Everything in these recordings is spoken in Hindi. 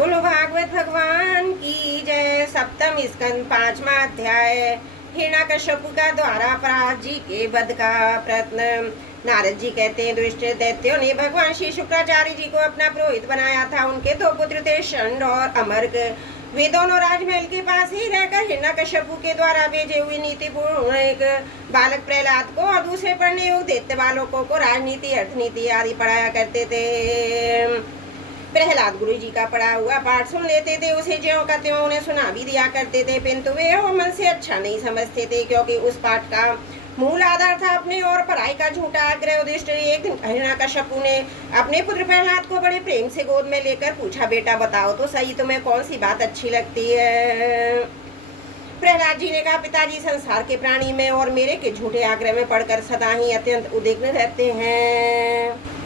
बोलो भागवत भगवान की जय। सप्तम स्कंद पांचवा अध्याय। हिरण्यकश्यप का द्वारा पराग जी के वध का प्रयत्न। नारद जी कहते हैं, दुष्ट दैत्यों ने भगवान श्री शुक्राचार्य जी को अपना पुरोहित बनाया था। उनके दो पुत्र थे, षंड और अमर्क। वे दोनों राजमहल के पास ही रहकर हिरण्यकश्यप के द्वारा भेजे हुए नीतिपूर्ण एक बालक प्रहलाद को और दूसरे पढ़ने योग्य दैत्य बालकों को राजनीति, अर्थनीति आदि पढ़ाया करते थे। प्रहलाद गुरु जी का पढ़ा हुआ पाठ सुन लेते थे, उसे ज्यों का त्यों उन्हें सुना भी दिया करते थे, किंतु वे मन से अच्छा नहीं समझते थे, क्योंकि उस पाठ का मूल आधार था अपने और पढ़ाई का झूठा आग्रह उद्दिष्ट। एक दिन हिरण्यकश्यप ने अपने पुत्र प्रहलाद को बड़े प्रेम से गोद में लेकर पूछा, बेटा बताओ तो सही, तुम्हें कौन सी बात अच्छी लगती है? प्रहलाद जी ने कहा, पिताजी संसार के प्राणी में और मेरे के झूठे आग्रह में पढ़कर सदा ही अत्यंत उद्विग्न रहते हैं।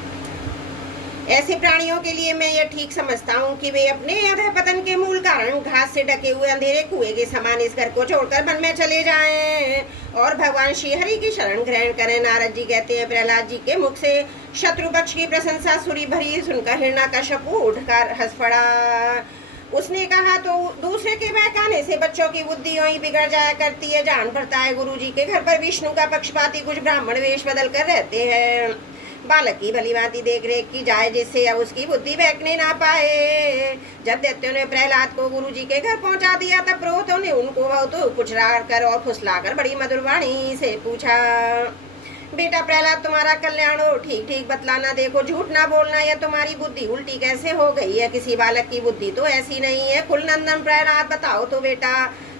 ऐसे प्राणियों के लिए मैं यह ठीक समझता हूँ कि वे अपने अधः पतन के मूल कारण घास से ढके हुए अंधेरे कुएं के समान इस घर को छोड़कर वन में चले जाएं और भगवान श्री हरि की शरण ग्रहण करें। नारद जी कहते हैं, प्रहलाद जी के मुख से शत्रु पक्ष की प्रशंसा सुरी भरी सुनकर हिरण्यकश्यप उठकर हंस पड़ा। उसने कहा, तो दूसरे के बहकाने से बच्चों की बुद्धि ही बिगड़ जाया करती है। जान पड़ता है गुरु जी के घर पर विष्णु का पक्षपाती कुछ ब्राह्मण वेश बदल कर रहते हैं। बालक की भली भांति देख रेख की जाए, जिससे अब उसकी बुद्धि बहकने ना पाए। जब दैत्यों ने प्रहलाद को गुरु जी के घर पहुंचा दिया, तब पुरोहितों ने उनको बहुत पुचरा कर और फुसलाकर बड़ी मधुर वाणी से पूछा, बेटा प्रहलाद, तुम्हारा कल्याण हो, ठीक ठीक बतलाना, देखो झूठ ना बोलना। या तुम्हारी बुद्धि उल्टी कैसे हो गई है? किसी बालक की बुद्धि तो ऐसी नहीं है। कुलनंदन प्रहलाद, बताओ तो बेटा,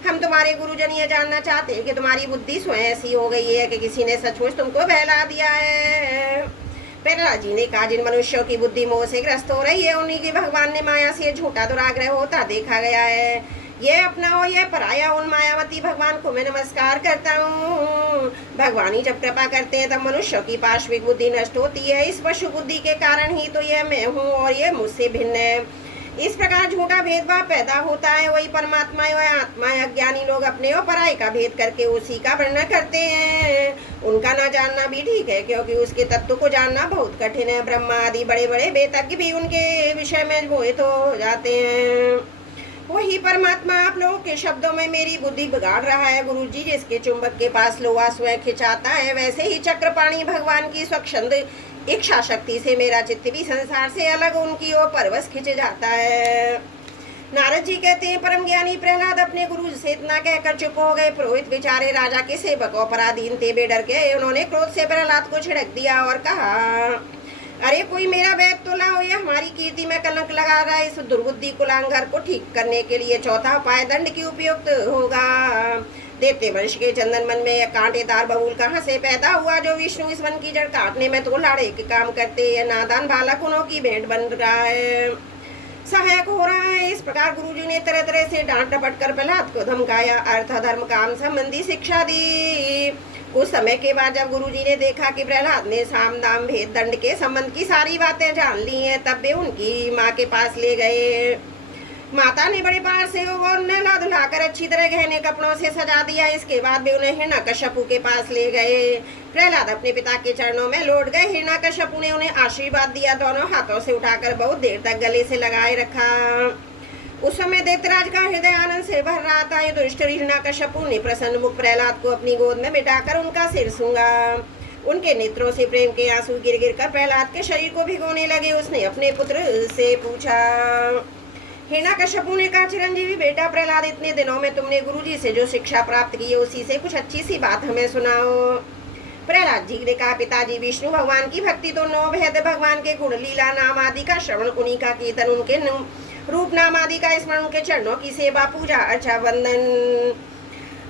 हम तुम्हारे गुरुजन ये जानना चाहते हैं कि तुम्हारी बुद्धि स्वयं ऐसी हो गई है कि किसी ने सचमुच तुमको बहला दिया है? प्रहलाद जी ने कहा, जिन मनुष्यों की बुद्धि मोह से ग्रस्त हो रही है, उन्हीं की भगवान ने माया से झूठा दुराग्रह होता देखा गया है। ये अपना हो यह पराया, उन मायावती भगवान को मैं नमस्कार करता हूँ। भगवान ही जब कृपा करते हैं तब मनुष्यों की पाश्विक बुद्धि नष्ट होती है। इस पशु बुद्धि के कारण ही तो यह मैं हूँ और यह मुझसे भिन्न है। इस प्रकार झूठा भेदभाव पैदा होता है। वही परमात्मा व आत्मा अज्ञानी लोग अपने और पराई का भेद करके उसी का वर्णन करते हैं। उनका ना जानना भी ठीक है, क्योंकि उसके तत्व को जानना बहुत कठिन है। ब्रह्मा आदि बड़े बड़े वेदज्ञ भी उनके विषय में मोहित हो जाते हैं। वही परमात्मा आप लोगों के शब्दों में मेरी बुद्धि बिगाड़ रहा है। गुरु जी, जिसके चुंबक के पास लोहा स्वयं खिंचाता है, वैसे ही चक्रपाणी भगवान की स्वच्छंद इच्छा शक्ति से मेरा चित्त भी संसार से अलग उनकी ओर परवश खिंच जाता है। नारद जी कहते हैं, परम ज्ञानी प्रहलाद अपने गुरु से इतना कहकर चुप हो गए। पुरोहित बेचारे राजा के सेवकों पर अधीन थे, बेडर के उन्होंने क्रोध से प्रहलाद को छिड़क दिया और कहा, अरे कोई मेरा बैग तो लाओ, ये हमारी कीर्ति में कलंक लगा रहा है। इस दुर्बुद्धि कुलांगर को ठीक करने के लिए चौथा उपाय दंड की उपयुक्त होगा। देवते वंश के चंदन मन में यह कांटेदार बबूल कहाँ से पैदा हुआ, जो विष्णु इस वन की जड़ काटने में तो लाड़े के काम करते हैं। नादान बालक उन्हों की भेंट बन रहा है, सहायक हो रहा है। इस प्रकार गुरुजी ने तरह तरह से डांट डपट कर प्रहलाद को धमकाया, अर्थ धर्म काम संबंधी शिक्षा दी। कुछ समय के बाद जब गुरुजी ने देखा कि प्रहलाद ने साम दाम भेद दंड के संबंध की सारी बातें जान ली हैं, तब वे उनकी माँ के पास ले गए। माता ने बड़े पार से और नहला धुलाकर अच्छी तरह गहने कपड़ों से सजा दिया। इसके बाद वे उन्हें हिरण्यकश्यप के पास ले गए। प्रहलाद अपने पिता के चरणों में लौट गए। हिरण्यकश्यप ने उन्हें आशीर्वाद दिया, दोनों हाथों से उठाकर बहुत देर तक गले से लगाए रखा। उस समय दैत्यराज का हृदय आनंद से भर रहा था। ये दुष्ट हिरण्यकश्यप ने प्रसन्न मुख प्रहलाद को अपनी गोद में बिठाकर उनका सिर सूंघा। उनके नेत्रों से प्रेम के आंसू गिर गिर कर प्रहलाद के शरीर को भिगोने लगे। उसने अपने पुत्र से पूछा, हिरण्यकश्यप ने कहा, चिरंजीवी बेटा प्रहलाद, इतने दिनों में तुमने गुरुजी से जो शिक्षा प्राप्त की है, उसी से कुछ अच्छी सी बात हमें सुनाओ। प्रहलाद जी ने कहा, पिताजी, विष्णु भगवान की भक्ति तो नौ भेद, भगवान के गुण लीला नाम आदि का श्रवण, उन्हीं का कीर्तन, उनके रूप नाम आदि का स्मरण, उनके चरणों की सेवा पूजा अर्चा वंदन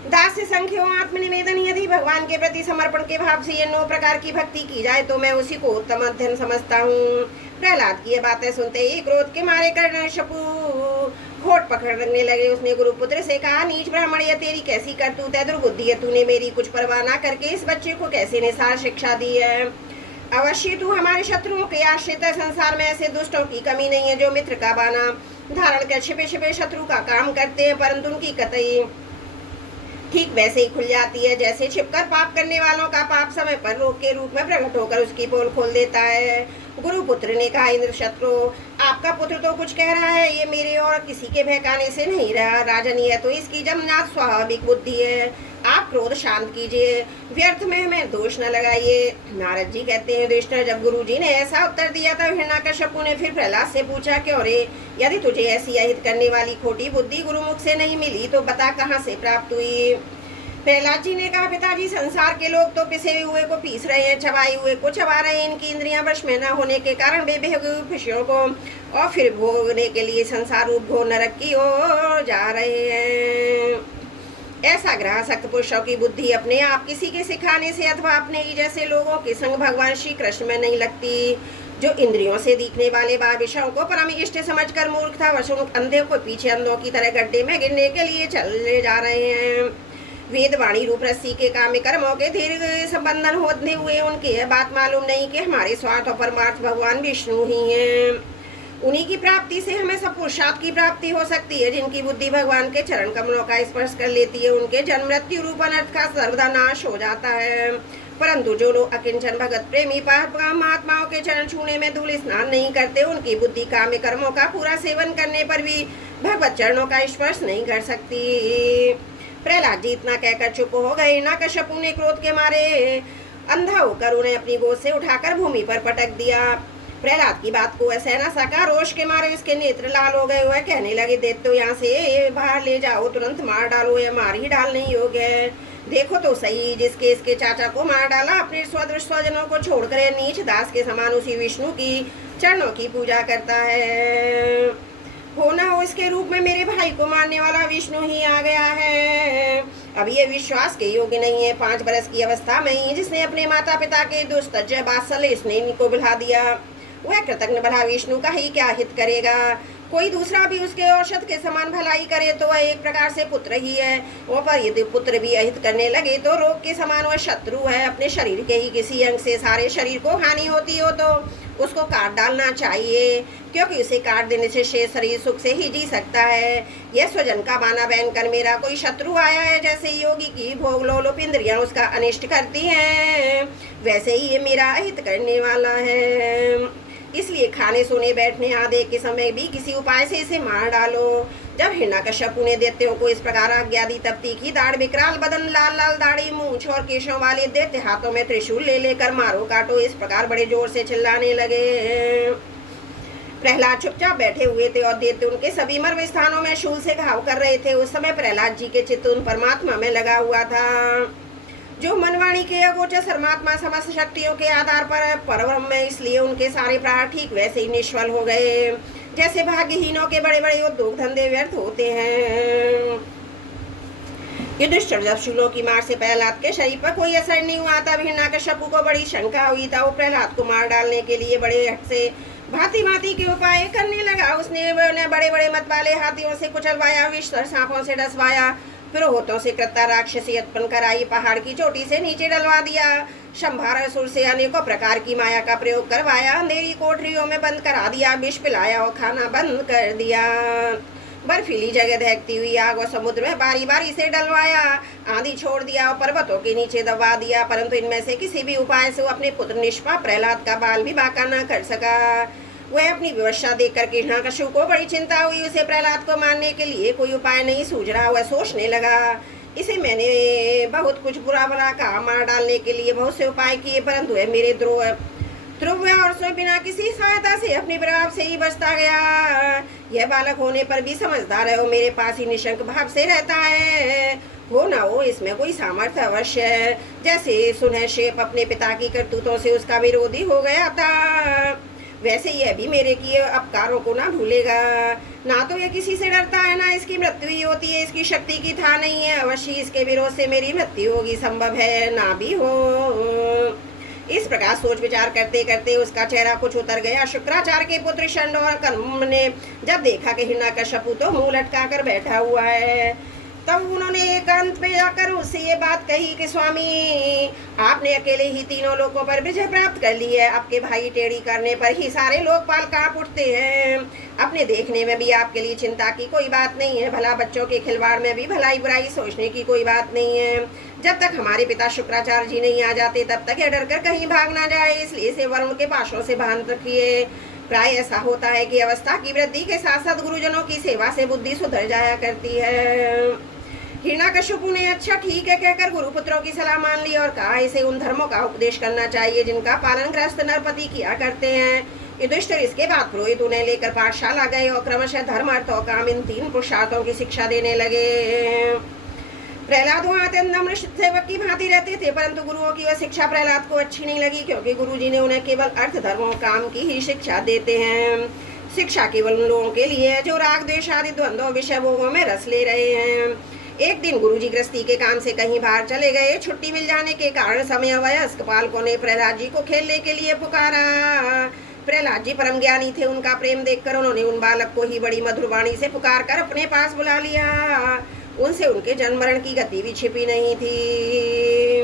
दास संख्यो आत्मनिवेदन, यदि भगवान के प्रति समर्पण के भाव से ये 9 प्रकार की भक्ति की जाए तो मैं उसी को उत्तम अध्ययन समझता हूँ। प्रहलाद की ये बातें सुनते ही क्रोध के मारे हिरण्यकश्यप होठ पकड़ने लगे। उसने गुरुपुत्र से कहा, नीच ब्राह्मण, यह तेरी कैसी करतूत है? दुर्बुद्धि है, तूने मेरी कुछ परवाह न करके इस बच्चे को कैसे निसार शिक्षा दी है? अवश्य तू हमारे शत्रुओं के आश्रित है। संसार में ऐसे दुष्टों की कमी नहीं है जो मित्र का बाना धारण कर छिपे छिपे शत्रु का काम करते हैं, परंतु उनकी कतई ठीक वैसे ही खुल जाती है जैसे छिपकर पाप करने वालों का पाप समय पर रोग के रूप में प्रकट होकर उसकी पोल खोल देता है। गुरुपुत्र ने कहा, इंद्र शत्रु आपका पुत्र तो कुछ कह रहा है, ये मेरे और किसी के बहकाने से नहीं रहा। राजन, यह तो इसकी जमनात स्वाभाविक बुद्धि है। आप क्रोध शांत कीजिए, व्यर्थ में हमें दोष न लगाइए। नारद जी कहते हैं, युधिष्ठिर, जब गुरु जी ने ऐसा उत्तर दिया तब हिरण्यकश्यप ने फिर प्रहलाद से पूछा, क्यों रे, यदि तुझे ऐसी अहित करने वाली खोटी बुद्धि गुरुमुख से नहीं मिली तो बता कहाँ से प्राप्त हुई। प्रहलाद जी ने कहा, पिताजी, संसार के लोग तो पिसे हुए को पीस रहे हैं, चबाए हुए को चबा रहे हैं। इनकी इंद्रियां वश में न होने के कारण वे बेहुए खुशियों को और फिर भोगने के लिए संसार रूप घोर नरक की ओर जा रहे हैं। ऐसा ग्रह सक्त पुरुषों की बुद्धि अपने आप किसी के सिखाने से अथवा अपने ही जैसे लोगों के संग भगवान श्री कृष्ण में नहीं लगती, जो इंद्रियों से दिखने वाले बार विषयों को परम इष्ट समझकर मूर्खता वश अंधे को पीछे अंधों की तरह गड्ढे में गिरने के लिए चले जा रहे हैं। वेद वाणी रूप रस्सी के काम्य कर्मों के दीर्घ संबंधन होते हुए उनकी यह बात मालूम नहीं कि हमारे स्वार्थ और परमार्थ भगवान विष्णु ही हैं। उन्हीं की प्राप्ति से हमें सब पुरुषार्थ की प्राप्ति हो सकती है। जिनकी बुद्धि भगवान के चरण कमलों का स्पर्श कर लेती है, उनके जन्म मृत्यु रूप अनर्थ का सर्वदा नाश हो जाता है। परंतु जो लोग अकिंचन भगत प्रेमी महात्माओं के चरण छूने में धूल स्नान नहीं करते, उनकी बुद्धि काम्य कर्मों का पूरा सेवन करने पर भी भगवत चरणों का स्पर्श नहीं कर सकती। प्रहलाद जी इतना कहकर चुप हो गए। हिरण्यकश्यप ने क्रोध के मारे अंधा होकर उन्हें अपनी गोद से उठाकर भूमि पर पटक दिया। प्रहलाद की बात को ऐसे न सका, रोष के मारे उसके नेत्र लाल हो गए। वह कहने लगे, देख तो यहाँ से बाहर ले जाओ, तुरंत मार डालो, या मार ही डालने योग्य है। देखो तो सही, जिसके इसके चाचा को मार डाला, अपने स्वजनों को छोड़कर नीच दास के समान उसी विष्णु की चरणों की पूजा करता है। हो ना हो इसके रूप में मेरे भाई को मारने वाला विष्णु ही आ गया है। अब ये विश्वास के योग्य नहीं है। 5 बरस की अवस्था में ही जिसने अपने माता पिता के दुस्तज्य बात्सल्य इसने इनको बिला दिया, वह कृतज्ञ भला विष्णु का ही क्या हित करेगा। कोई दूसरा भी उसके औषध के समान भलाई करे तो वह एक प्रकार से पुत्र ही है। वो पर यदि पुत्र भी अहित करने लगे तो रोग के समान वह शत्रु है। अपने शरीर के ही किसी अंग से सारे शरीर को हानि होती हो तो उसको काट डालना चाहिए, क्योंकि उसे काट देने से शेष शरीर सुख से ही जी सकता है। यह स्वजन का बाना बहन कर मेरा कोई शत्रु आया है। जैसे योगी की भोग लोलुप इंद्रियां उसका अनिष्ट करती हैं, वैसे ही ये मेरा अहित करने वाला है। इसलिए खाने सोने बैठने आदि के समय भी किसी उपाय से इसे मार डालो। जब हिरण्यकश्यप ने दैत्यों को इस प्रकार आज्ञा दी तब तीखी दाढ़, विकराल बदन, लाल लाल दाढ़ी, मूंछ और केशों वाले दैत्य हाथों में त्रिशूल ले लेकर मारो काटो इस प्रकार बड़े जोर से चिल्लाने लगे। प्रहलाद चुपचाप बैठे हुए थे और दैत्य उनके सभी मर्म स्थानों में शूल से घाव कर रहे थे। उस समय प्रहलाद जी के चित्त उन परमात्मा में लगा हुआ था, जो मनवाणी के अगोचर परमात्मा समस्त शक्तियों के आधार पर परब्रह्म में। इसलिए उनके सारे प्राण ठीक वैसे ही निष्फल हो गए, जैसे भाग्यहीनों के बड़े बड़े उद्योग धंधे व्यर्थ होते हैं। युधिष्ठिर जब शूलों की मार से प्रहलाद के शरीर पर कोई असर नहीं हुआ तब हिरण्यकश्यप को बड़ी शंका हुई था। वो प्रहलाद को मार डालने के लिए बड़े हट से भांति भांति के उपाय करने लगा। उसने बड़े बड़े मत वाले हाथियों से कुचलवाया, विषधर सांपों से डसवाया, फिर होठों से कृत्ता राक्षसी उत्पन्न कराई, पहाड़ की चोटी से नीचे डलवा दिया, शंभार असुर से अनेकों प्रकार की माया का प्रयोग करवाया, अंधेरी कोठरियों में बंद करा दिया, विष पिलाया और खाना बंद कर दिया। बर्फीली जगह दहकती हुई आग और समुद्र में बारी बारी से डलवाया, आंधी छोड़ दिया और पर्वतों के नीचे दबा दिया, परंतु इनमें से किसी भी उपाय से वो अपने पुत्र निष्पाप प्रहलाद का बाल भी बांका न कर सका। वह अपनी व्यवस्था देखकर हिरण्यकश्यप को बड़ी चिंता हुई। उसे प्रहलाद को मारने के लिए कोई उपाय नहीं सूझ रहा। वह सोचने लगा, इसे मैंने बहुत कुछ बुरा भला कहा, मार डालने के लिए बहुत से उपाय किए, परंतु वह मेरे ध्रुव और से बिना किसी सहायता से अपने प्रभाव से ही बचता गया। यह बालक होने पर भी समझदार है, वो मेरे पास ही निशंक भाव से रहता है। हो ना हो इसमें कोई सामर्थ्य अवश्य है। जैसे सुनह शेप अपने पिता की करतूतों से उसका विरोधी हो गया था, वैसे यह भी मेरे किए अपकारों को ना भूलेगा। ना तो यह किसी से डरता है, ना इसकी मृत्यु ही होती है। इसकी शक्ति की था नहीं है, अवश्य इसके विरोध से मेरी मृत्यु होगी, संभव है ना भी हो। इस प्रकार सोच विचार करते करते उसका चेहरा कुछ उतर गया। शुक्राचार्य के पुत्र षंड और कर्म ने जब देखा कि हिरण्यकश्यप तो मुंह लटका कर बैठा हुआ है, तब उन्होंने एकांत में जाकर उससे ये बात कही कि स्वामी, आपने अकेले ही तीनों लोगों पर विजय प्राप्त कर ली है। आपके भाई टेढ़ी करने पर ही सारे लोकपाल कांप उठते हैं। अपने देखने में भी आपके लिए चिंता की कोई बात नहीं है। भला बच्चों के खिलवाड़ में भी भलाई बुराई सोचने की कोई बात नहीं है। जब तक हमारे पिता शुक्राचार्य जी नहीं आ जाते तब तक यह डर कर कहीं भाग ना जाए, इसलिए इसे वरुण के पाशों से बांध रखिए। प्राय ऐसा होता है कि अवस्था की वृद्धि के साथ साथ गुरुजनों की सेवा से बुद्धि सुधर जाया करती है। हिरण्यकश्यपु ने अच्छा ठीक है कहकर गुरुपुत्रों की सलाह मान ली और कहा इसे उन धर्मों का उपदेश करना चाहिए जिनका पालन गृहस्थ नरपति किया करते हैं। युधिष्ठिर इसके बाद पुरोहित उन्हें लेकर पाठशाला गए और क्रमशः धर्म अर्थ और काम इन 3 पुरुषार्थों की शिक्षा देने लगे। प्रहलाद वहाँ अत्यंत नम्र सेवक की भांति रहते थे, परंतु गुरुओं की वह शिक्षा प्रहलाद को अच्छी नहीं लगी, क्योंकि गुरुजी ने उन्हें केवल अर्थ धर्म और काम की ही शिक्षा देते हैं। शिक्षा केवल उन लोगों के लिए है जो राग द्वेष आदि द्वंद्व विषय भोगों में रस ले रहे हैं। एक दिन गुरुजी गृहस्थी के काम से कहीं बाहर चले गए। छुट्टी मिल जाने के कारण समय वयस्क बालकों ने प्रहलाद जी को खेलने के लिए पुकारा। प्रहलाद जी परम ज्ञानी थे, उनका प्रेम देखकर उन्होंने उन बालक को ही बड़ी मधुर वाणी से पुकार कर अपने पास बुला लिया। उनसे उनके जन्म मरण की गति भी छिपी नहीं थी।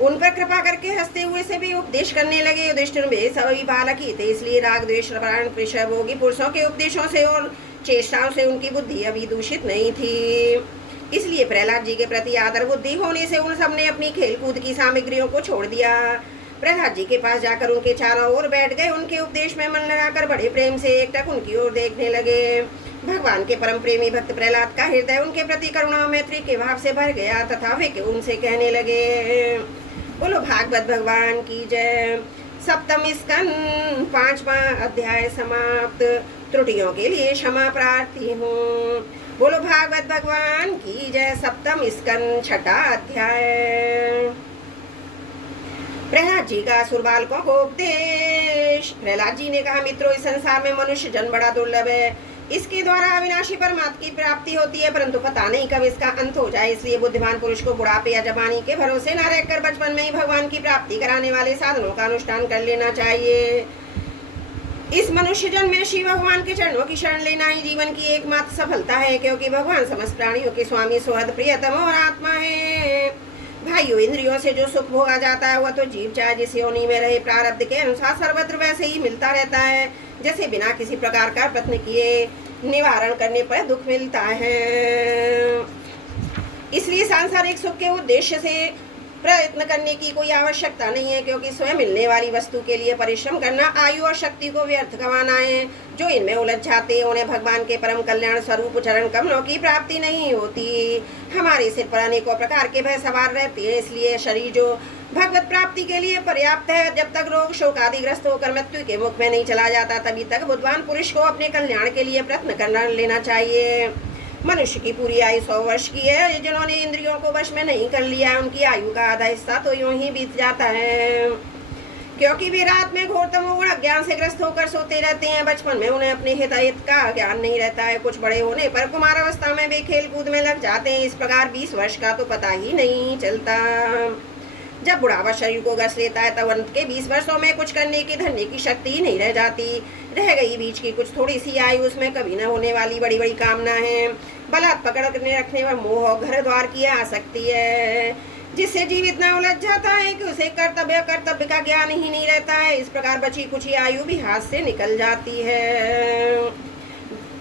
उन पर कृपा करके हंसते हुए से भी उपदेश करने लगे। युधिष्ठिर वे सभी बालक ही थे, इसलिए राग द्वेष प्राण विषय भोगी पुरुषों के उपदेशों से और चेष्टाओं से उनकी बुद्धि अभी दूषित नहीं थी। इसलिए प्रहलाद जी के प्रति आदर बुद्धि होने से उन सब ने अपनी खेलकूद की सामग्रियों को छोड़ दिया। प्रहलाद जी के पास जाकर उनके चारों ओर बैठ गए। उनके उपदेश में मन लगाकर बड़े प्रेम से एकटक उनकी ओर देखने लगे। भगवान के परम प्रेमी भक्त प्रहलाद का हृदय उनके प्रति करुणा मैत्री के भाव से भर गया तथा वे उनसे कहने लगे, बोलो भागवत भगवान की जय। सप्तम स्कंद 5वां अध्याय समाप्त। त्रुटियों के लिए क्षमा प्रार्थी हूँ। बोलो भागवत भगवान की जय। सप्तम स्कंद 6वां अध्याय। प्रहलाद जी का असुर बालकों को उपदेश। प्रहलाद जी ने कहा, मित्रों, इस संसार में मनुष्य जन्म बड़ा दुर्लभ है। इसके द्वारा अविनाशी परमात्मा की प्राप्ति होती है, परंतु पता नहीं कब इसका अंत हो जाए। इसलिए बुद्धिमान पुरुष को बुढ़ापे या जवानी के भरोसे न रहकर बचपन में ही भगवान की प्राप्ति कराने वाले साधनों का अनुष्ठान कर लेना चाहिए। इस मनुष्य जन्म में श्री भगवान के चरणों की शरण लेना ही जीवन की एकमात्र सफलता है, क्योंकि भगवान समस्त प्राणियों के स्वामी, सुहृद, प्रियतम और आत्मा है। भाइयों, इंद्रियों से जो सुख भोगा जाता है वह तो जीव चाहे जिस योनि में रहे प्रारब्ध के अनुसार सर्वत्र वैसे ही मिलता रहता है, जैसे बिना किसी प्रकार का प्रयत्न किए निवारण करने पर दुख मिलता है। इसलिए सांसारिक सुख के उद्देश्य से प्रयत्न करने की कोई आवश्यकता नहीं है, क्योंकि स्वयं मिलने वाली वस्तु के लिए परिश्रम करना आयु और शक्ति को व्यर्थ गंवाना है। जो इनमें उलझ जाते हैं उन्हें भगवान के परम कल्याण स्वरूप चरण कमलों की प्राप्ति नहीं होती। हमारे सिर पर अनेकों प्रकार के भय सवार रहते हैं, इसलिए शरीर जो भगवत प्राप्ति के लिए पर्याप्त है, जब तक रोग शोक आदि ग्रस्त होकर मृत्यु के मुख में नहीं चला जाता, तभी तक बुद्धिमान पुरुष को अपने कल्याण के लिए प्रयत्न करना लेना चाहिए। मनुष्य की पूरी आयु 100 वर्ष की है। जिन्होंने इंद्रियों को वश में नहीं कर लिया, उनकी आयु का आधा हिस्सा तो यूं ही बीत जाता है, क्योंकि वे रात में घोर तमोगुण अज्ञान से ग्रस्त होकर सोते रहते हैं। बचपन में उन्हें अपने हित का ज्ञान नहीं रहता है। कुछ बड़े होने पर कुमार अवस्था में वे खेल कूद में लग जाते हैं। इस प्रकार 20 वर्ष का तो पता ही नहीं चलता। जब बुढ़ापा शरीर को ग्रस लेता है, तब अंत के 20 वर्षों में कुछ करने की धरने की शक्ति ही नहीं रह जाती। रह गई बीच की कुछ थोड़ी सी आयु, उसमें कभी न होने वाली बड़ी बड़ी कामना है, बलात् पकड़ रखने पर मोह, घर द्वार की आ सकती है, जिससे जीव इतना उलझ जाता है कि उसे कर्तव्य का ज्ञान ही नहीं रहता है। इस प्रकार बची कुछ आयु भी हाथ से निकल जाती है।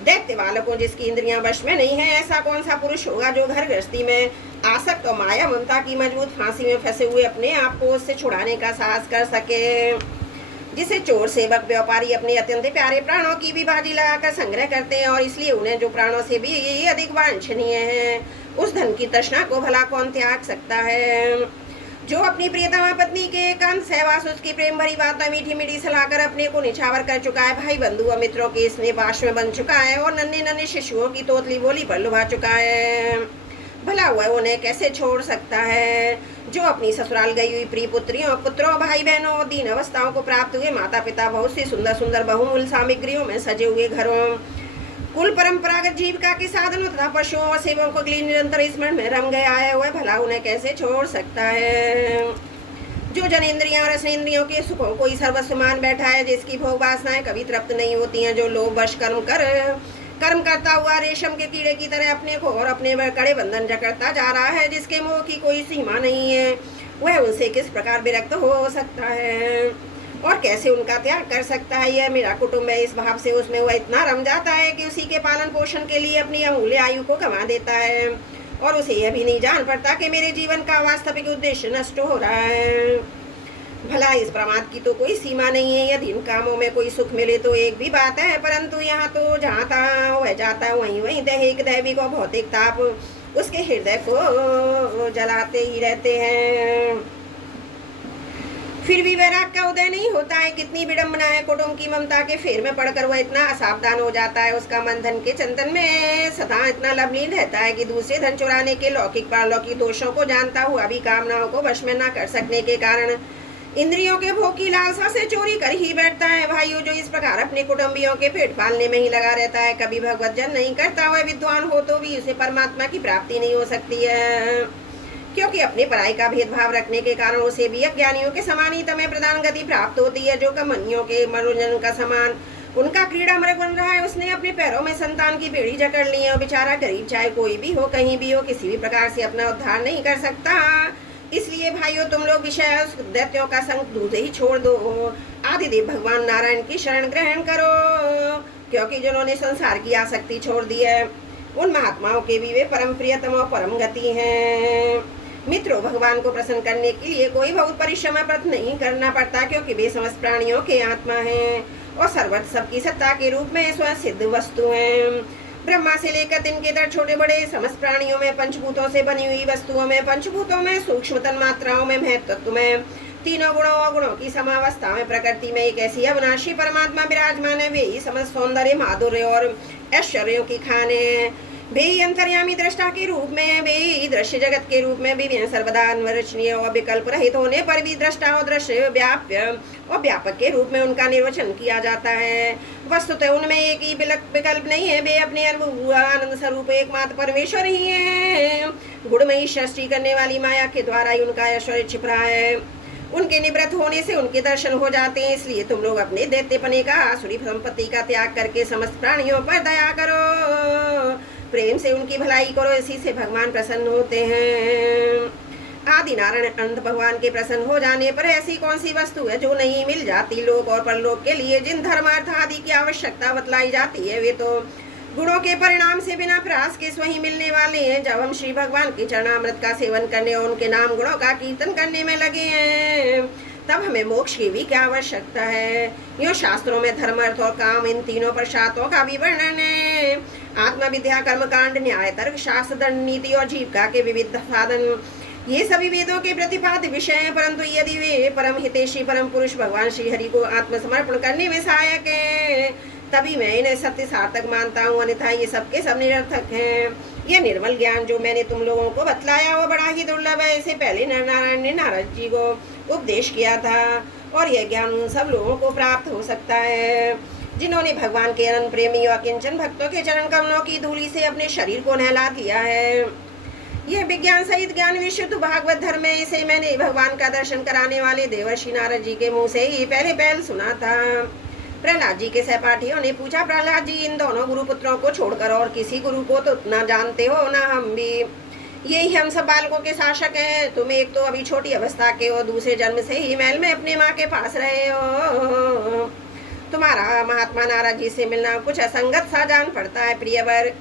दैत्य बालकों जिसकी इंद्रियां वश में नहीं है, ऐसा कौन सा पुरुष होगा जो घर गृहस्थी में आसक्त और माया ममता की मजबूत फांसी में फंसे हुए अपने आप को उससे छुड़ाने का साहस कर सके। जिसे चोर, सेवक, व्यापारी अपने अत्यंत प्यारे प्राणों की भी बाजी लगाकर संग्रह करते हैं, और इसलिए उन्हें जो प्राणों से भी ये अधिक वांछनीय है, उस धन की तृष्णा को भला कौन त्याग सकता है। जो अपनी प्रियतमा पत्नी के एकांत सहवास, उसकी प्रेम भरी बातें मीठी मीठी सलाहकर अपने को निछावर कर चुका है, भाई बंधु और मित्रों के स्नेह पाश में बन चुका है, और नन्हे नन्हे शिशुओं की तोतली बोली पर लुभा चुका है, भला हुआ उन्हें कैसे छोड़ सकता है। जो अपनी ससुराल गई हुई प्रिय पुत्रियों, पुत्रों, भाई बहनों और दीन अवस्थाओं को प्राप्त हुए माता पिता, बहुत सी सुंदर सुंदर बहुमूल्य सामग्रियों में सजे हुए घरों, कुल परंपरागत जीविका के साधनों तथा पशुओं और सेवकों के लिए निरंतर स्मरण में रम गया है, वह भला उन्हें कैसे छोड़ सकता है। जो जनेंद्रियों और रसनेंद्रियों के सुखों को ही सर्वस्व मान बैठा है, जिसकी भोग वासनाएं कभी तृप्त नहीं होती हैं, जो लोभ वश कर्म करता हुआ रेशम के कीड़े की तरह अपने को और अपने कड़े बंधन जकड़ता जा रहा है, जिसके मोह की कोई सीमा नहीं है, वह उनसे किस प्रकार विरक्त हो सकता है और कैसे उनका त्याग कर सकता है। यह मेरा कुटुंब है, इस भाव से उसमें वह इतना रम जाता है कि उसी के पालन पोषण के लिए अपनी अमूल्य आयु को गंवा देता है, और उसे यह भी नहीं जान पड़ता कि मेरे जीवन का वास्तविक उद्देश्य नष्ट हो रहा है। भला इस प्रमाद की तो कोई सीमा नहीं है। यदि इन कामों में कोई सुख मिले तो एक भी बात है, परंतु यहाँ तो जहाँ तहाँ वह जाता वहीं वहीं दैहिक दैविक और भौतिक ताप उसके हृदय को जलाते ही रहते हैं, फिर भी वैराग का उदय नहीं होता है। कितनी विडम्बना है। कुटुंब की ममता के फेर में पड़कर वह इतना असावधान हो जाता है। उसका मन धन के चंदन में सदा इतना लवलीन रहता है कि दूसरे धन चुराने के लौकिक पारलौकिक दोषों को जानता हुआ भी कामनाओं को वश में न कर सकने के कारण इंद्रियों के भोग की लालसा से चोरी कर ही बैठता है। भाइयों, जो इस प्रकार अपने कुटुंबियों के पेट पालने में ही लगा रहता है, कभी भगवत जन नहीं करता, वह विद्वान हो तो भी उसे परमात्मा की प्राप्ति नहीं हो सकती है, क्योंकि अपने पराई का भेदभाव रखने के कारण उसे भी अज्ञानियों के समान ही तमय प्रदान गति प्राप्त होती है। जो कमनियों के मनोरंजन का समान उनका क्रीड़ा मृग बन रहा है, उसने अपने पैरों में संतान की बेड़ी जकड़ ली है और बेचारा गरीब चाहे कोई भी हो, कहीं भी हो, किसी भी प्रकार से अपना उद्धार नहीं कर सकता। इसलिए भाइयों, तुम लोग विषय दैत्यों का संग दूध ही छोड़ दो, आदिदेव भगवान नारायण की शरण ग्रहण करो, क्योंकि जिन्होंने संसार की आसक्ति छोड़ दी है उन महात्माओं के भी वे परम प्रियतम और परम गति हैं। मित्रों, भगवान को प्रसन्न करने के लिए कोई बहुत परिश्रम व्रत नहीं करना पड़ता, क्योंकि वे समस्त प्राणियों के आत्मा हैं और सर्वत्र सबकी सत्ता के रूप में स्वयं सिद्ध वस्तु हैं। ब्रह्मा से लेकर तिनके तक छोटे बड़े समस्त प्राणियों में, पंचभूतों से बनी हुई वस्तुओं में, पंचभूतों में, सूक्ष्म तन मात्राओं में, महत्व में, तीनों गुणों और गुणों की समावस्था में, प्रकृति में एक ऐसी अविनाशी परमात्मा विराजमान है। वे ही समस्त सौंदर्य, माधुर्य और ऐश्वर्यों की खान है। वे ही अंतर्यामी दृष्टा के रूप में, वे ही दृश्य जगत के रूप में भी सर्वदा अन्वरचनीय और विकल्प रहित होने पर भी दृष्टा और दृश्य व्याप्य और व्यापक के रूप में उनका निर्वचन किया जाता है। वस्तुतः उनमें एक ही विकल्प नहीं है। वे अपने आनंद स्वरूप एकमात्र परमेश्वर ही है। गुणमयी सृष्टि करने वाली माया के द्वारा ही उनका ऐश्वर्य छिप रहा है। उनके निवृत्त होने से उनके दर्शन हो जाते हैं। इसलिए तुम लोग अपने दैत्यपने का, आसुरी संपत्ति का त्याग करके समस्त प्राणियों पर दया करो, प्रेम से उनकी भलाई करो, इसी से भगवान प्रसन्न होते हैं। आदि नारायण अनंत भगवान के प्रसन्न हो जाने पर ऐसी कौन सी वस्तु है जो नहीं मिल जाती। लोक और परलोक के लिए जिन धर्म अर्थ आदि की आवश्यकता बतलाई जाती है, वे तो गुणों के परिणाम से बिना प्रयास के स्वयं मिलने वाले हैं। जब हम श्री भगवान के चरणामृत का सेवन करने और उनके नाम गुणों का कीर्तन करने में लगे हैं, तब हमें मोक्ष की भी क्या आवश्यकता है। यूँ शास्त्रों में धर्म अर्थ और काम इन तीनों प्रसादों का भी वर्णन है। आत्मविद्या, कर्मकांड, न्याय, तर्क, शास्त्र, दंड, नीति और जीविका के विविध साधन, ये सभी वेदों के प्रतिपाद्य विषय हैं। परंतु यदि वे परम हितैषी परम पुरुष भगवान श्री हरि को आत्मसमर्पण करने में सहायक है, तभी मैं इन्हें सत्य सार्थक मानता हूँ, अन्यथा ये सबके सब निरर्थक हैं। यह निर्मल ज्ञान जो मैंने तुम लोगों को बतलाया वो बड़ा ही दुर्लभ है। इससे पहले नारायण ने नारद जी को उपदेश किया था और यह ज्ञान उन सब लोगों को प्राप्त हो सकता है जिन्होंने भगवान के अनंत प्रेमी और किंचन भक्तों के चरण कमलों की धूलि से अपने शरीर को नहला दिया है। यह विज्ञान सहित ज्ञान विशुद्ध भागवत धर्म है। इसे मैंने भगवान का दर्शन कराने वाले देवर्षि नारद जी के मुँह से ही पहले सुना था। प्रहलाद जी के सहपाठियों ने पूछा, प्रहलाद जी, इन दोनों गुरुपुत्रों को छोड़कर और किसी गुरु को तो ना जानते हो ना हम भी। यही हम सब बालकों के शासक हैं। तुम एक तो अभी छोटी अवस्था के हो, दूसरे जन्म से ही महल में अपने माँ के पास रहे हो। तुम्हारा महात्मा नारद जी से मिलना कुछ असंगत सा जान पड़ता है। प्रियवर,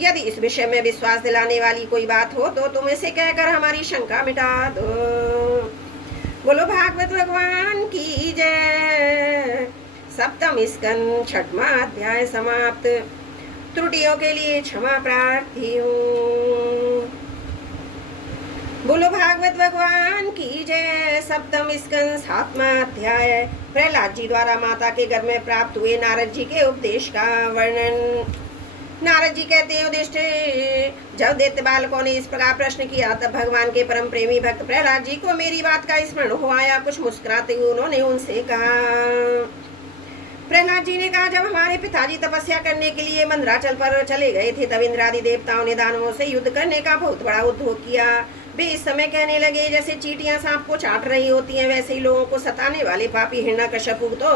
यदि इस विषय में विश्वास दिलाने वाली कोई बात हो तो तुम इसे कहकर हमारी शंका मिटा दो। बोलो भागवत भगवान की जय। सप्तम स्कंद, छठवां अध्याय समाप्त। त्रुटियों के लिए क्षमा प्रार्थी हूँ। बोलो भागवत भगवान की जय। सप्तम स्कंद, सातवां अध्याय। प्रहलाद जी द्वारा माता के गर्भ में प्राप्त हुए नारद जी के उपदेश का वर्णन। नारद जी कहते हैं, युधिष्ठिर, जब दैत्य बालकों ने इस प्रकार प्रश्न किया तब भगवान के परम प्रेमी भक्त प्रहलाद जी को मेरी बात का स्मरण हो आया। कुछ मुस्कुराते हुए उन्होंने उनसे कहा, प्रहलाद जी ने कहा, जब हमारे पिताजी तपस्या करने के लिए मंदराचल पर चले गए थे तब इंद्रादि देवताओं ने दानवों से युद्ध करने का बहुत बड़ा उद्योग किया। वे इस समय कहने लगे, जैसे चींटियां सांप को चाट रही होती हैं, वैसे ही लोगों को सताने वाले पापी हिरण्यकश्यप तो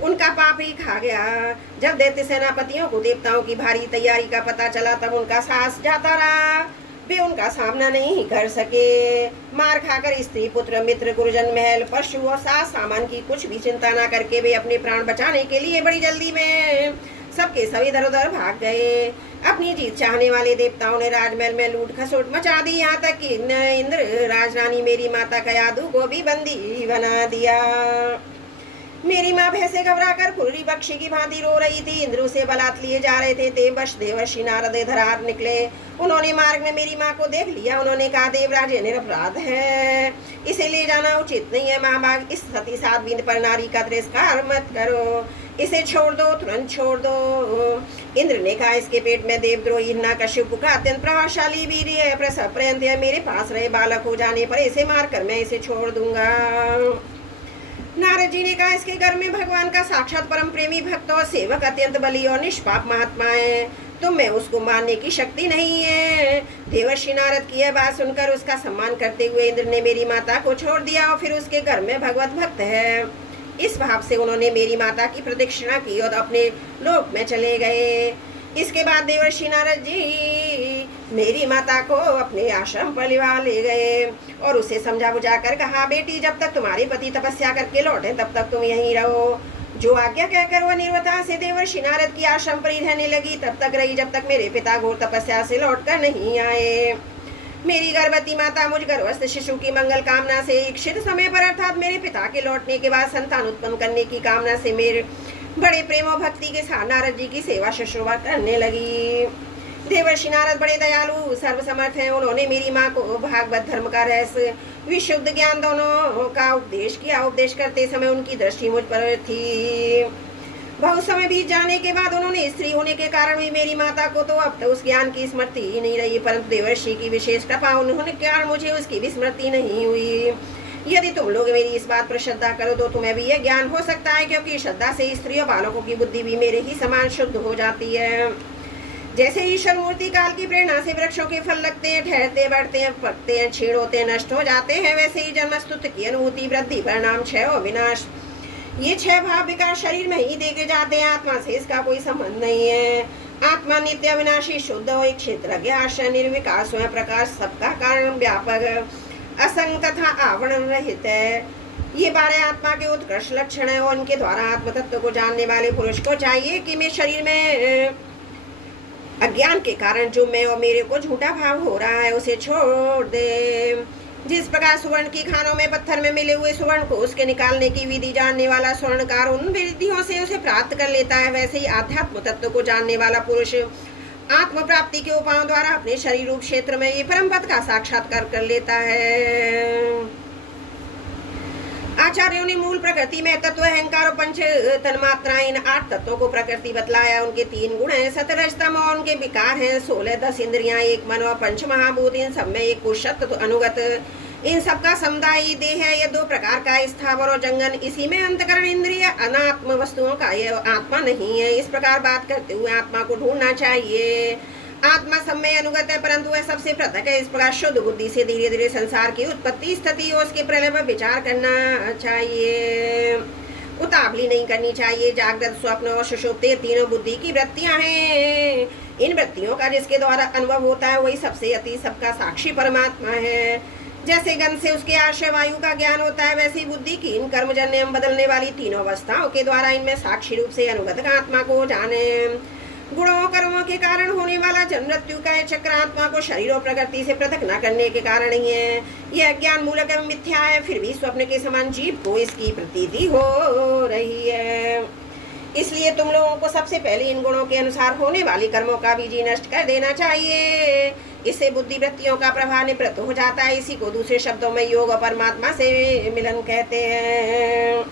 उनका पाप ही खा गया। जब दैत्य सेनापतियों को देवताओं की भारी तैयारी का पता चला तब उनका साहस जाता रहा। वे उनका सामना नहीं कर सके। मार खाकर स्त्री, पुत्र, मित्र, गुरुजन, महल, पशु और सास सामान की कुछ भी चिंता न करके वे अपने प्राण बचाने के लिए बड़ी जल्दी में सबके सब इधर उधर भाग गए। अपनी जीत चाहने वाले देवताओं ने राजमहल में लूट खसोट मचा दी, यहाँ तक कि इंद्र राजरानी मेरी माता कयादू को भी बंदी बना दिया। मेरी माँ भैंसे घबराकर खुररी पक्षी की भांति रो रही थी। इंद्र उसे बलात् लिए जा रहे थे। देवश देवर्षि नारद धरार निकले। उन्होंने मार्ग में मेरी माँ को देख लिया। उन्होंने कहा, देवराज ये निरपराध है, इसे ले जाना उचित नहीं है। महाभाग, इस सती सात बिंद पर नारी का तिरस्कार मत करो, इसे छोड़ दो, तुरंत छोड़ दो। इंद्र ने कहा, इसके पेट में देवद्रोही हिरण्यकश्यप का अत्यंत प्रभावशाली वीर्य है, प्रसव पर्यंत है। मेरे पास रहे बालक हो जाने पर इसे मारकर मैं इसे छोड़ दूंगा। नारद जी ने कहा, इसके घर में भगवान का साक्षात परम प्रेमी भक्त और सेवक अत्यंत बली और निष्पाप महात्मा है, तो मैं उसको मारने की शक्ति नहीं है। देवर्षि नारद की यह बात सुनकर उसका सम्मान करते हुए इंद्र ने मेरी माता को छोड़ दिया और फिर उसके घर में भगवत भक्त है, इस भाव से उन्होंने मेरी माता की प्रदक्षिणा की और अपने लोक में चले गए। इसके बाद देवर्षि नारद जी मेरी माता को अपने आश्रम पर ले गए और उसे समझा बुझा कर कहा, बेटी, जब तक तुम्हारे पति तपस्या करके लौटे तब तक तुम यहीं रहो। जो आज्ञा कहकर वह निर्वता से देवर्षि नारद की आश्रम पर ही रहने लगी, तब तक रही जब तक मेरे पिता घोर तपस्या से लौटकर नहीं आए। मेरी गर्भवती माता मुझ गर्भस्थ शिशु की मंगल कामना से इच्छित समय पर अर्थात मेरे पिता के लौटने के बाद संतान उत्पन्न करने की कामना से मेरे बड़े प्रेम और भक्ति के साथ नारद जी की सेवा शुश्रूषा करने लगी। देवर्षि नारद बड़े दयालु सर्वसमर्थ हैं। उन्होंने मेरी माँ को भागवत धर्म का रहस्य, विशुद्ध ज्ञान दोनों का उपदेश किया। उपदेश करते समय उनकी दृष्टि मुझ पर थी। बहुत समय बीत जाने के बाद उन्होंने स्त्री होने के कारण भी मेरी माता को तो अब तक उस ज्ञान की स्मृति ही नहीं रही, परंतु देवर्षि की विशेष कृपा उन्होंने कारण मुझे उसकी भी स्मृति नहीं हुई। यदि तुम लोग मेरी इस बात पर श्रद्धा करो तो तुम्हें भी यह ज्ञान हो सकता है, क्योंकि श्रद्धा से स्त्री और बालकों की बुद्धि भी मेरे ही समान शुद्ध हो जाती है। जैसे ईश्वर मूर्ति काल की प्रेरणा से वृक्षों के फल लगते हैं, ठहरते, बढ़ते हैं, पकते हैं, क्षीण होते हैं, नष्ट हो जाते हैं, वैसे ही जन्म स्तुति की अनुभूति, वृद्धि, परिणाम, क्षय और विनाश, ये छह भाव विकास शरीर में ही देखे जाते हैं। आत्मा से इसका कोई संबंध नहीं है। आत्मा नित्य अविनाशी शुद्ध और एक क्षेत्रज्ञ आश्रय निर्विकार स्वयं प्रकाश, सबका कारण, व्यापक, असंग तथा आवरण रहित है। ये 12 आत्मा के उत्कृष्ट लक्षण है और उनके द्वारा आत्म तत्व को जानने वाले पुरुष को चाहिए कि मैं शरीर में अज्ञान के कारण जो मैं और मेरे को झूठा भाव हो रहा है उसे छोड़ दे। जिस प्रकार सुवर्ण की खानों में पत्थर में मिले हुए सुवर्ण को उसके निकालने की विधि जानने वाला स्वर्णकार उन विधियों से उसे प्राप्त कर लेता है, वैसे ही आध्यात्म तत्व को जानने वाला पुरुष आत्म प्राप्ति के उपायों द्वारा अपने शरीर रूप क्षेत्र में ये परम पद का साक्षात्कार कर लेता है। आचार्यों ने मूल प्रकृति में तत्व, अहंकार और पंच तन्मात्रा, इन 8 तत्वों को प्रकृति बतलाया। उनके 3 गुण हैं, सतरजतम, और उनके विकार हैं 16, 10 इंद्रियां, 1 मन और 5 महाभूत। इन सब में एक पुरुष तत्व अनुगत, इन सबका समुदायी देह है। यह 2 प्रकार का, स्थावर और जंगन। इसी में अंतकरण इंद्रिय अनात्म वस्तुओं का, यह आत्मा नहीं है। इस प्रकार बात करते हुए आत्मा को ढूंढना चाहिए। आत्मा सब में अनुगत है, परंतु वह सबसे पृथक है। इस प्रकार शुद्ध बुद्धि से धीरे धीरे संसार की उत्पत्ति, स्थिति और उसके प्रलय पर विचार करना चाहिए। उतावली नहीं करनी चाहिए। जागृत, स्वप्न और सुषुप्ति तीनों बुद्धि की वृत्तियां हैं। इन वृत्तियों का जिसके द्वारा अनुभव होता है वही सबसे अति सबका साक्षी परमात्मा है। जैसे गंध से उसके आश्रय वायु का ज्ञान होता है, वैसे ही बुद्धि की इन कर्मजन्य एवं बदलने वाली तीनों अवस्थाओं के द्वारा इनमें साक्षी रूप से अनुगत आत्मा को जाने। गुणों कर्मों के कारण होने वाला जन्म मृत्यु का यह चक्र आत्मा को शरीर और प्रकृति से पृथक न करने के कारण ही है। यह अज्ञान मूलक एवं मिथ्या है, फिर भी स्वप्न के समान जीव को इसकी प्रतीति हो रही है। इसलिए तुम लोगों को सबसे पहले इन गुणों के अनुसार होने वाली कर्मों का बीज नष्ट कर देना चाहिए। इससे बुद्धि वृत्तियों का प्रभाव निवृत्त हो जाता है। इसी को दूसरे शब्दों में योग और परमात्मा से मिलन कहते हैं।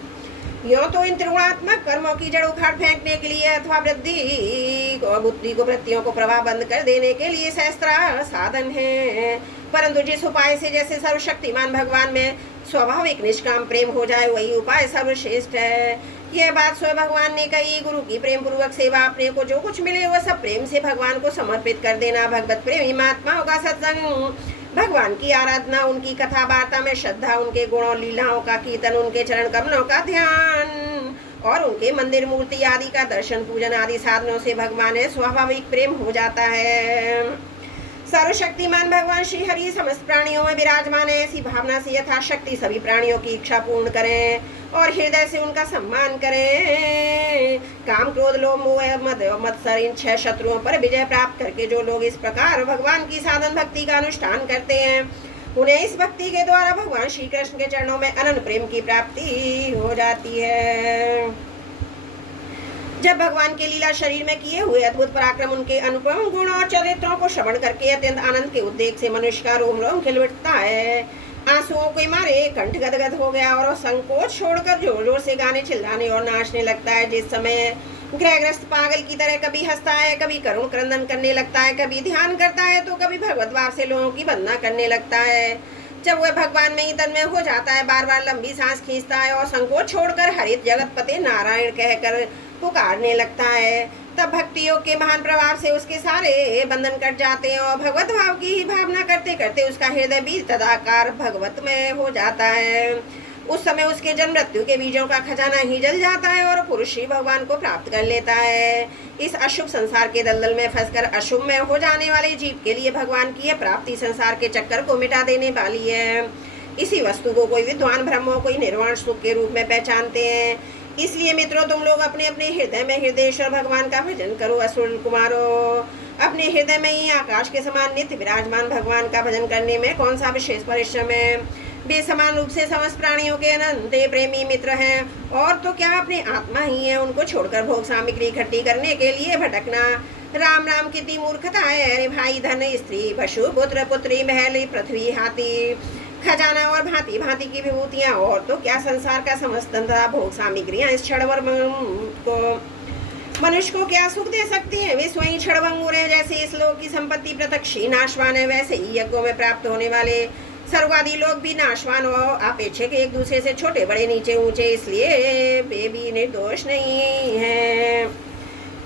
यो तो इन त्रिगुणात्मक कर्मों की जड़ उखाड़ फेंकने के लिए अथवा वृद्धि और बुद्धि को वृत्तियों को प्रभाव बंद कर देने के लिए सहस्त्र साधन है, परंतु जिस उपाय से जैसे सर्वशक्तिमान भगवान में स्वाभाविक निष्काम प्रेम हो जाए वही उपाय सर्वश्रेष्ठ है। यह बात स्वयं भगवान ने कही। गुरु की प्रेम पूर्वक सेवा, अपने को जो कुछ मिले वह सब प्रेम से भगवान को समर्पित कर देना, भगवत प्रेमी महात्माओं का सत्संग, भगवान की आराधना, उनकी कथा वार्ता में श्रद्धा, उनके गुणों लीलाओं का कीर्तन, उनके चरण कमलों का ध्यान और उनके मंदिर मूर्ति आदि का दर्शन पूजन आदि साधनों से भगवान में स्वाभाविक प्रेम हो जाता है। सर्वशक्तिमान भगवान श्री हरि समस्त प्राणियों में विराजमान है। ऐसी भावना से यथाशक्ति सभी प्राणियों की इच्छा पूर्ण करें और हृदय से उनका सम्मान करें। काम, क्रोध, लोभ, मोह, मद, मत्सर इन 6 शत्रुओं पर विजय प्राप्त करके जो लोग इस प्रकार भगवान की साधन भक्ति का अनुष्ठान करते हैं, उन्हें इस भक्ति के द्वारा भगवान श्री कृष्ण के चरणों में अनंत प्रेम की प्राप्ति हो जाती है। जब भगवान के लीला शरीर में किए हुए अद्भुत पराक्रम, उनके अनुपम गुण और चरित्रों को श्रवण करके अत्यंत आनंद के उद्वेग से मनुष्य का रोम रोम खिल उठता है। आंसुओं के मारे कंठ गदगद हो गया और संकोच छोड़कर जोर जोर से गाने, चिल्लाने और नाचने लगता है। जिस समय ग्रहग्रस्त पागल की तरह कभी हंसता है, कभी करुण क्रंदन करने लगता है, कभी ध्यान करता है तो कभी भगवत भाव से लोगों की वंदना करने लगता है। जब वह भगवान में ही तन्मय हो जाता है, बार बार लंबी सांस खींचता है और संकोच छोड़कर हरित जगतपते नारायण कहकर पुकारने लगता है, तब भक्ति योग के महान प्रभाव से उसके सारे बंधन कट जाते हैं और भगवत भाव की ही भावना करते करते उसका हृदय भी तदाकार भगवत में हो जाता है। उस समय उसके जन्म मृत्यु के बीजों का खजाना ही जल जाता है और पुरुष ही भगवान को प्राप्त कर लेता है। इस अशुभ संसार के दलदल में फंसकर अशुभ में हो जाने वाले जीव के लिए भगवान की यह प्राप्ति संसार के चक्कर को मिटा देने वाली है। इसी वस्तु को कोई विद्वान ब्रह्मों, कोई निर्वाण सुख के रूप में पहचानते हैं। इसलिए मित्रों, तुम लोग अपने अपने हृदय में हृदयेश्वर भगवान का भजन करो। असुर कुमारों, अपने हृदय में ही आकाश के समान नित्य विराजमान भगवान का भजन करने में कौन सा विशेष परिश्रम है। वे समान रूप से समस्त प्राणियों के अनंत प्रेमी मित्र हैं और तो क्या अपने आत्मा ही है। उनको छोड़कर भोग सामग्री इकट्ठी करने के लिए भटकना राम राम कितनी मूर्खता है। अरे भाई, धन, स्त्री, पशु, पुत्र, पुत्री, महल, पृथ्वी, हाथी, खजाना और भांति भांति की विभूतियां और तो क्या संसार का समस्त तथा भोग सामग्रियां इस क्षणभर मनुष्य को क्या सुख दे सकती है। वे स्वयं क्षणभंगुर है। जैसे इस लोक की संपत्ति प्रत्यक्षी नाशवान है, वैसे ही यज्ञों में प्राप्त होने वाले सर्वादि लोग भी नाशवान और अपेक्षक एक दूसरे से छोटे बड़े नीचे ऊंचे, इसलिए वे भी निर्दोष नहीं है।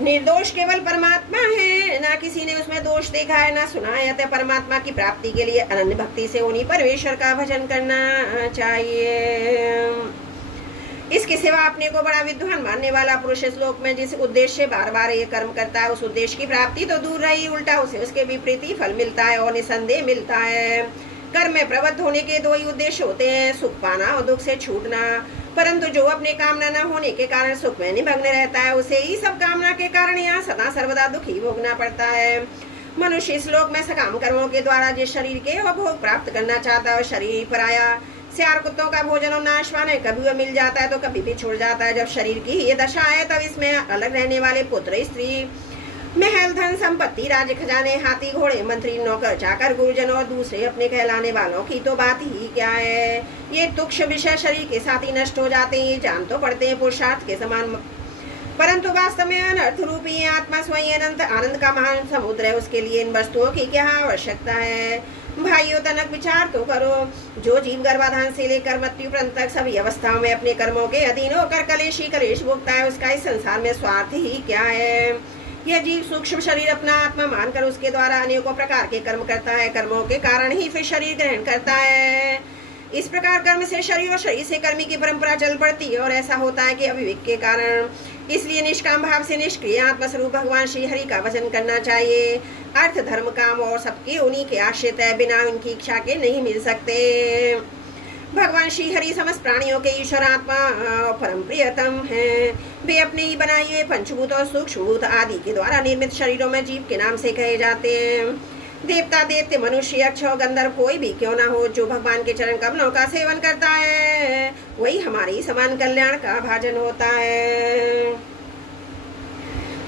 निर्दोष केवल परमात्मा है, ना किसी ने उसमें दोष देखा है ना सुना है। अतः परमात्मा की प्राप्ति के लिए अनन्य भक्ति से उन्हीं परमेश्वर का भजन करना चाहिए। इसके सिवा अपने को बड़ा विद्वान मानने वाला पुरुष इस लोक में जिस उद्देश्य से बार बार ये कर्म करता है, उस उद्देश्य की प्राप्ति तो दूर रही, उल्टा उसे उसके विपरीत ही फल मिलता है और निसंदेह मिलता है। कर्म में प्रवृत्त होने के 2 ही उद्देश्य होते हैं, सुख पाना और दुख से छूटना। परंतु जो अपने कामना न होने के कारण सुख में निमग्न रहता है, उसे ही सब कामना के कारण यहाँ सदा सर्वदा दुख ही भोगना पड़ता है। मनुष्य इस लोक में सकाम कर्मों के द्वारा जिस शरीर के और भोग प्राप्त करना चाहता है, शरीर पर आया सियार कुत्तों का भोजन और नाशवान है। कभी वह मिल जाता है तो कभी भी छूट जाता है। जब शरीर की ये दशा है, तब इसमें अलग रहने वाले पुत्र, स्त्री, महल, धन, संपत्ति, राज्य, खजाने, हाथी, घोड़े, मंत्री, नौकर, चाकर, गुरुजन और दूसरे अपने कहलाने वालों की तो बात ही क्या है। ये तुक्ष विषय शरीर के साथ ही नष्ट हो जाते हैं। जान तो पड़ते हैं पुरुषार्थ के समान, परंतु वास्तव में अनर्थ रूपी आत्मा स्वयं अनंत आनंद का महान समुद्र है। उसके लिए इन वस्तुओं की क्या आवश्यकता है। भाइयों, तनक विचार तो करो। जो जीव गर्भाधान से लेकर मृत्यु पर्यंत तक सभी अवस्थाओं में अपने कर्मों के अधीन होकर कलेश ही कलेश भोगता है, उसका इस संसार में स्वार्थ ही क्या है। यह जीव सूक्ष्म शरीर अपना आत्मा मानकर उसके द्वारा अनेकों प्रकार के कर्म करता है। कर्मों के कारण ही फिर शरीर ग्रहण करता है। इस प्रकार कर्म से शरीर और शरीर से कर्मी की परंपरा चल पड़ती है और ऐसा होता है कि अविवेक के कारण। इसलिए निष्काम भाव से निष्क्रिय आत्मस्वरूप भगवान श्री हरि का भजन करना चाहिए। अर्थ, धर्म, काम और सबके उन्हीं के आश्रित है, बिना उनकी इच्छा के नहीं मिल सकते। भगवान श्री हरि समस्त प्राणियों के ईश्वर आत्मा परम प्रियतम हैं। वे अपने ही बनाए हुए पंचभूत और सूक्ष्मभूत आदि के द्वारा निर्मित शरीरों में जीव के नाम से कहे जाते हैं। देवता, दैत्य, मनुष्य, यक्ष और गंधर्व कोई भी क्यों ना हो, जो भगवान के चरण कमलों का सेवन करता है, वही हमारी समान कल्याण का भाजन होता है।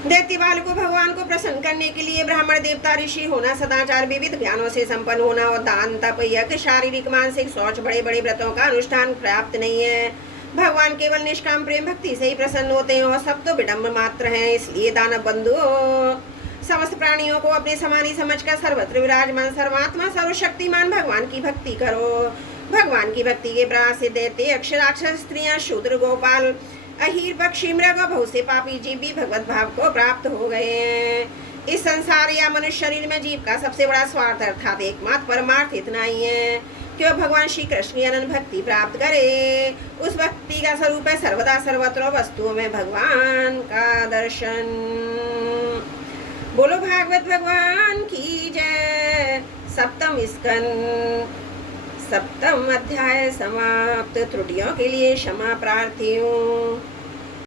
दैत्य बाल को भगवान को प्रसन्न करने के लिए ब्राह्मण, देवता, ऋषि होना, सदाचार, विविध ज्ञानों से संपन्न होना और दान, तप, यज्ञ, शारीरिक, मानसिक, शौच, बड़े बड़े व्रतों का अनुष्ठान पर्याप्त नहीं है। भगवान केवल निष्काम प्रेम भक्ति से ही प्रसन्न होते हैं और सब तो विडम्ब मात्र हैं। इसलिए दानव बंधुओं, समस्त प्राणियों को अपने समानी समझकर सर्वत्र विराजमान सर्वात्मा सर्वशक्तिमान भगवान की भक्ति करो। भगवान की भक्ति के प्रयास से दैत्य, अक्षराक्षर, स्त्रियां, शूद्र, गोपाल, अहीर, पक्षी, मृग और बहुत से पापी जीव भी भगवत भाव को प्राप्त हो गए हैं। इस संसार या मनुष्य शरीर में जीव का सबसे बड़ा स्वार्थ अर्थात एकमात्र परमार्थ इतना ही है कि वह भगवान श्री कृष्ण की अनंत भक्ति प्राप्त करे। उस भक्ति का स्वरूप है सर्वदा सर्वत्र वस्तुओं में भगवान का दर्शन। बोलो भागवत भगवान की जय। सप्तम स्कंद सप्तम अध्याय समाप्त। त्रुटियों के लिए क्षमा प्रार्थी हूँ।